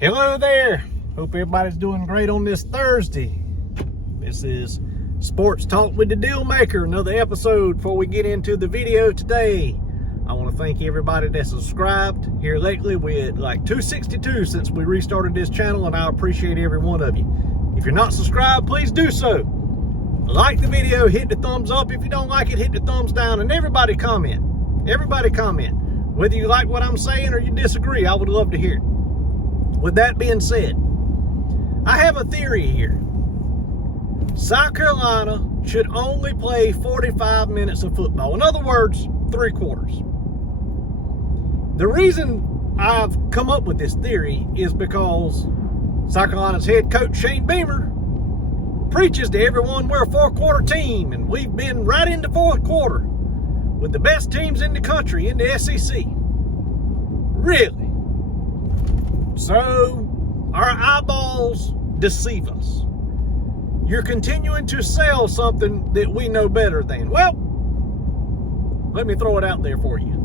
Hello there. Hope everybody's doing great on this Thursday. This is Sports Talk with the Deal Maker, another episode. Before we get into the video today, I want to thank everybody that's subscribed here lately. We're at like 262 since we restarted this channel, and I appreciate every one of you. If you're not subscribed, please do so. Like the video, hit the thumbs up. If you don't like it, hit the thumbs down, and everybody comment. Everybody comment. Whether you like what I'm saying or you disagree, I would love to hear it. With that being said, I have a theory here. South Carolina should only play 45 minutes of football. In other words, 3 quarters. The reason I've come up with this theory is because South Carolina's head coach, Shane Beamer, preaches to everyone we're a 4-quarter team, and we've been right into 4th quarter with the best teams in the country in the SEC. Really? So, our eyeballs deceive us. You're continuing to sell something that we know better than. Well, let me throw it out there for you.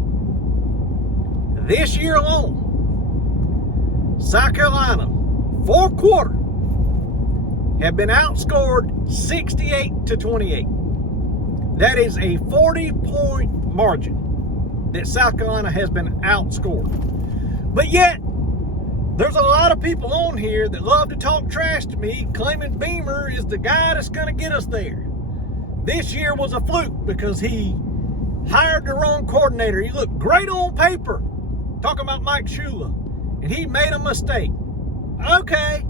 This year alone, South Carolina, 4th quarter, have been outscored 68-28. That is a 40-point margin that South Carolina has been outscored. But yet, there's a lot of people on here that love to talk trash to me, claiming Beamer is the guy that's going to get us there. This year was a fluke because he hired the wrong coordinator. He looked great on paper, talking about Mike Shula, and he made a mistake. Okay,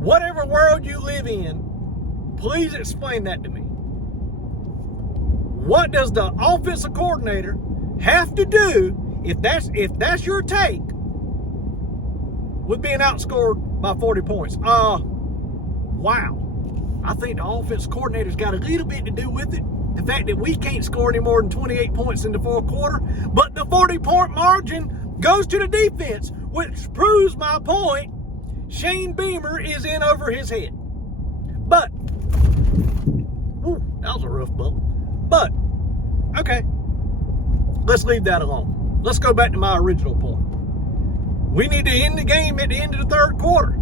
whatever world you live in, please explain that to me. What does the offensive coordinator have to do if that's your take with being outscored by 40 points? Wow. I think the offense coordinator's got a little bit to do with it. The fact that we can't score any more than 28 points in the 4th quarter, but the 40-point margin goes to the defense, which proves my point. Shane Beamer is in over his head. But, that was a rough bump. But, okay, let's leave that alone. Let's go back to my original point. We need to end the game at the end of the 3rd quarter.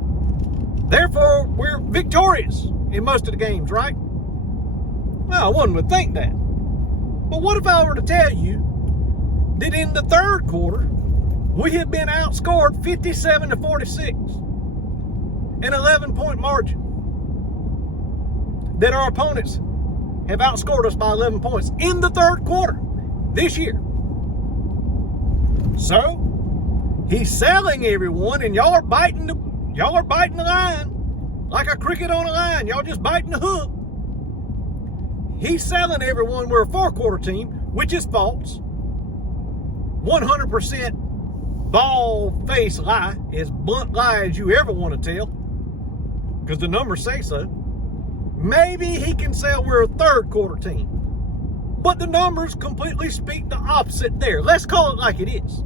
Therefore, we're victorious in most of the games, right? Well, one would think that. But what if I were to tell you that in the 3rd quarter, we have been outscored 57-46, an 11-point margin? That our opponents have outscored us by 11 points in the 3rd quarter this year. So, he's selling everyone, and y'all are biting the line like a cricket on a line. Y'all just biting the hook. He's selling everyone we're a 4-quarter team, which is false. 100% bald-faced lie, as blunt lie as you ever want to tell, because the numbers say so. Maybe he can sell we're a 3rd quarter team, but the numbers completely speak the opposite there. Let's call it like it is.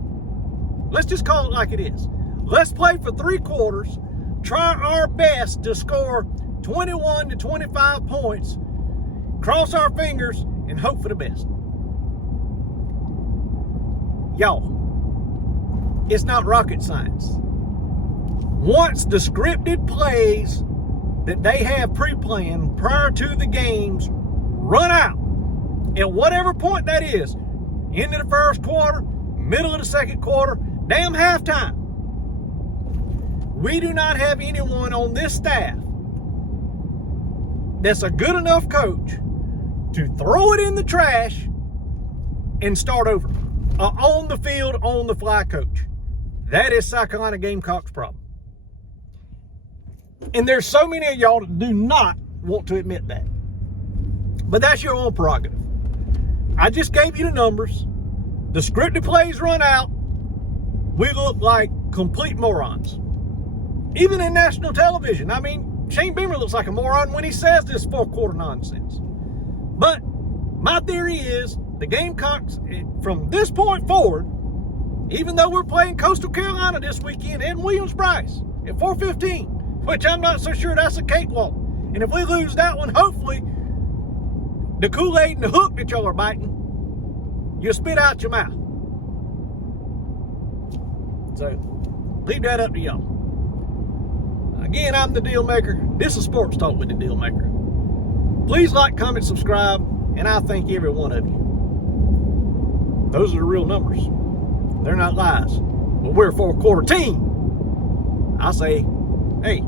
Let's just call it like it is. Let's play for 3 quarters, try our best to score 21 to 25 points, cross our fingers, and hope for the best. Y'all, it's not rocket science. Once the scripted plays that they have pre-planned prior to the games run out, at whatever point that is, end of the 1st quarter, middle of the 2nd quarter, damn halftime, we do not have anyone on this staff that's a good enough coach to throw it in the trash and start over. On the field, on the fly coach. That is South Carolina Gamecocks' problem. And there's so many of y'all that do not want to admit that. But that's your own prerogative. I just gave you the numbers. The scripted plays run out. We look like complete morons. Even in national television. I mean, Shane Beamer looks like a moron when he says this 4th quarter nonsense. But my theory is the Gamecocks, from this point forward, even though we're playing Coastal Carolina this weekend in Williams-Brice at 4:15, which I'm not so sure that's a cakewalk. And if we lose that one, hopefully, the Kool-Aid and the hook that y'all are biting, you'll spit out your mouth. So, Leave that up to y'all. Again, I'm the Deal Maker. This is Sports Talk with the Deal Maker. Please like, comment, subscribe, and I thank every one of you. Those are the real numbers. They're not lies. But we're a fourth-quarter team. I say, hey,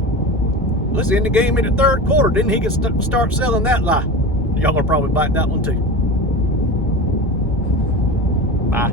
let's end the game in the third quarter. Then he can start selling that lie. Y'all will probably bite that one too. Bye.